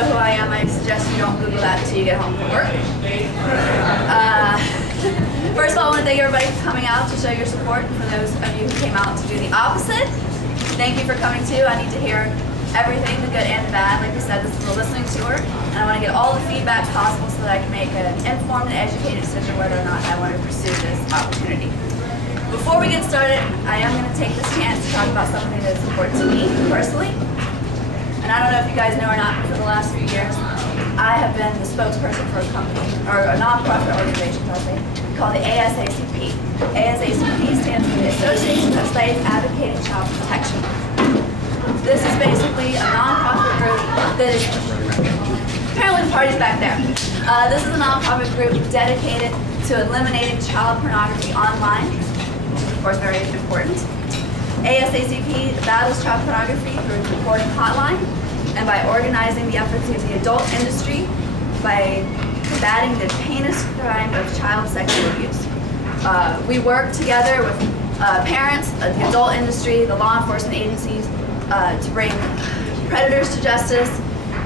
know who I am, I suggest you don't Google that until you get home from work. First of all, I want to thank everybody for coming out to show your support. For those of you who came out to do the opposite, thank you for coming too. I need to hear everything, the good and the bad. Like I said, this is a listening tour, and I want to get all the feedback possible so that I can make an informed and educated decision whether or not I want to pursue this opportunity. Before we get started, I am going to take this chance to talk about something that is important to me personally. And I don't know if you guys know or not, but for the last few years, I have been the spokesperson for a company, or a nonprofit organization, I'll say, called the ASACP. ASACP stands for the Association of States Advocating Child Protection. This is basically a nonprofit group that is, apparently the party's back there. This is a nonprofit group dedicated to eliminating child pornography online, which is of course very important. ASACP battles child pornography through a reporting hotline and by organizing the efforts of the adult industry by combating the heinous crime of child sexual abuse. We work together with parents, the adult industry, the law enforcement agencies, to bring predators to justice,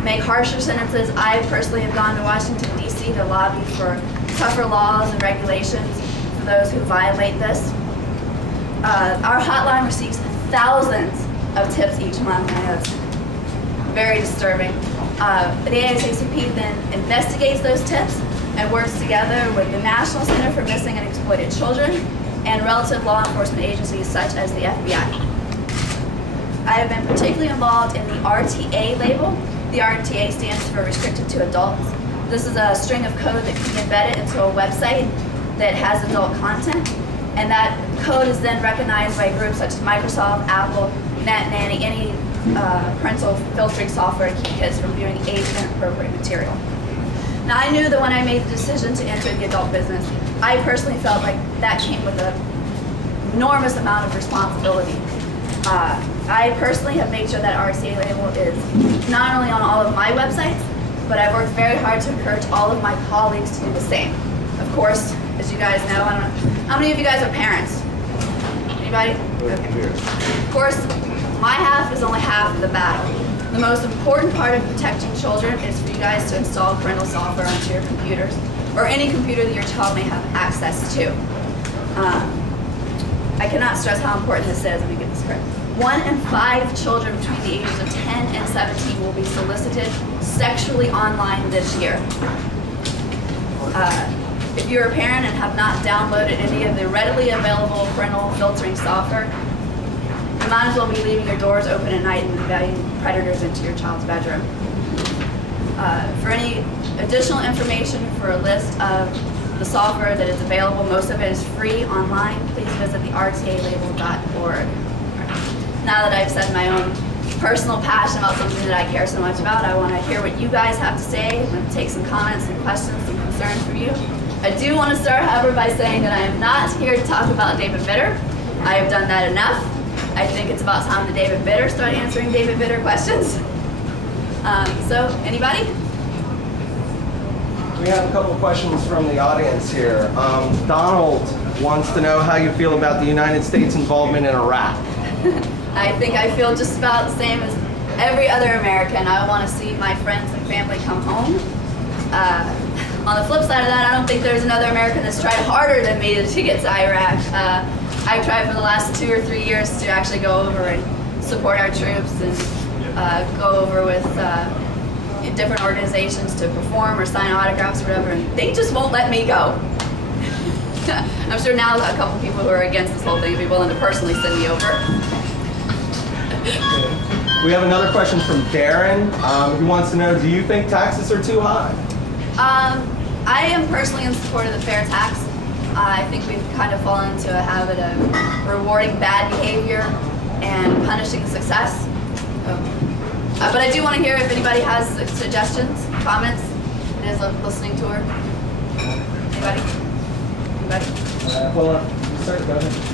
make harsher sentences. I personally have gone to Washington, D.C. to lobby for tougher laws and regulations for those who violate this. Our hotline receives thousands of tips each month, and it's very disturbing. The ASACP then investigates those tips and works together with the National Center for Missing and Exploited Children and relative law enforcement agencies such as the FBI. I have been particularly involved in the RTA label. The RTA stands for Restricted to Adults. This is a string of code that can be embedded into a website that has adult content, and that code is then recognized by groups such as Microsoft, Apple, NetNanny, any parental filtering software to keep kids from viewing age inappropriate material. Now, I knew that when I made the decision to enter the adult business, I personally felt like that came with an enormous amount of responsibility. I personally have made sure that RCA label is not only on all of my websites, but I've worked very hard to encourage all of my colleagues to do the same. Of course, as you guys know, I don't know, how many of you guys are parents? Anybody? Okay. Of course, my half is only half of the battle. The most important part of protecting children is for you guys to install parental software onto your computers, or any computer that your child may have access to. I cannot stress how important this is. Let me get this correct. 1 in 5 children between the ages of 10 and 17 will be solicited sexually online this year. If you're a parent and have not downloaded any of the readily available parental filtering software, you might as well be leaving your doors open at night and inviting predators into your child's bedroom. For any additional information for a list of the software that is available, most of it is free online, please visit the rtalabel.org. Now that I've said my own personal passion about something that I care so much about, I want to hear what you guys have to say. I'm going to take some comments and questions and concerns from you. I do want to start, however, by saying that I am not here to talk about David Vitter. I have done that enough. I think it's about time that David Vitter start answering David Vitter questions. So, anybody? We have a couple of questions from the audience here. Donald wants to know how you feel about the United States involvement in Iraq. I think I feel just about the same as every other American. I want to see my friends and family come home. On the flip side of that, I don't think there's another American that's tried harder than me to get to Iraq. I've tried for the last 2 or 3 years to actually go over and support our troops and go over with different organizations to perform or sign autographs or whatever, and they just won't let me go. I'm sure now a couple people who are against this whole thing would be willing to personally send me over. We have another question from Darren. He wants to know, do you think taxes are too high? I am personally in support of the fair tax. I think we've kind of fallen into a habit of rewarding bad behavior and punishing success. But I do want to hear if anybody has suggestions, comments. It is a listening tour. Anybody? Anybody? Well, sir, go ahead.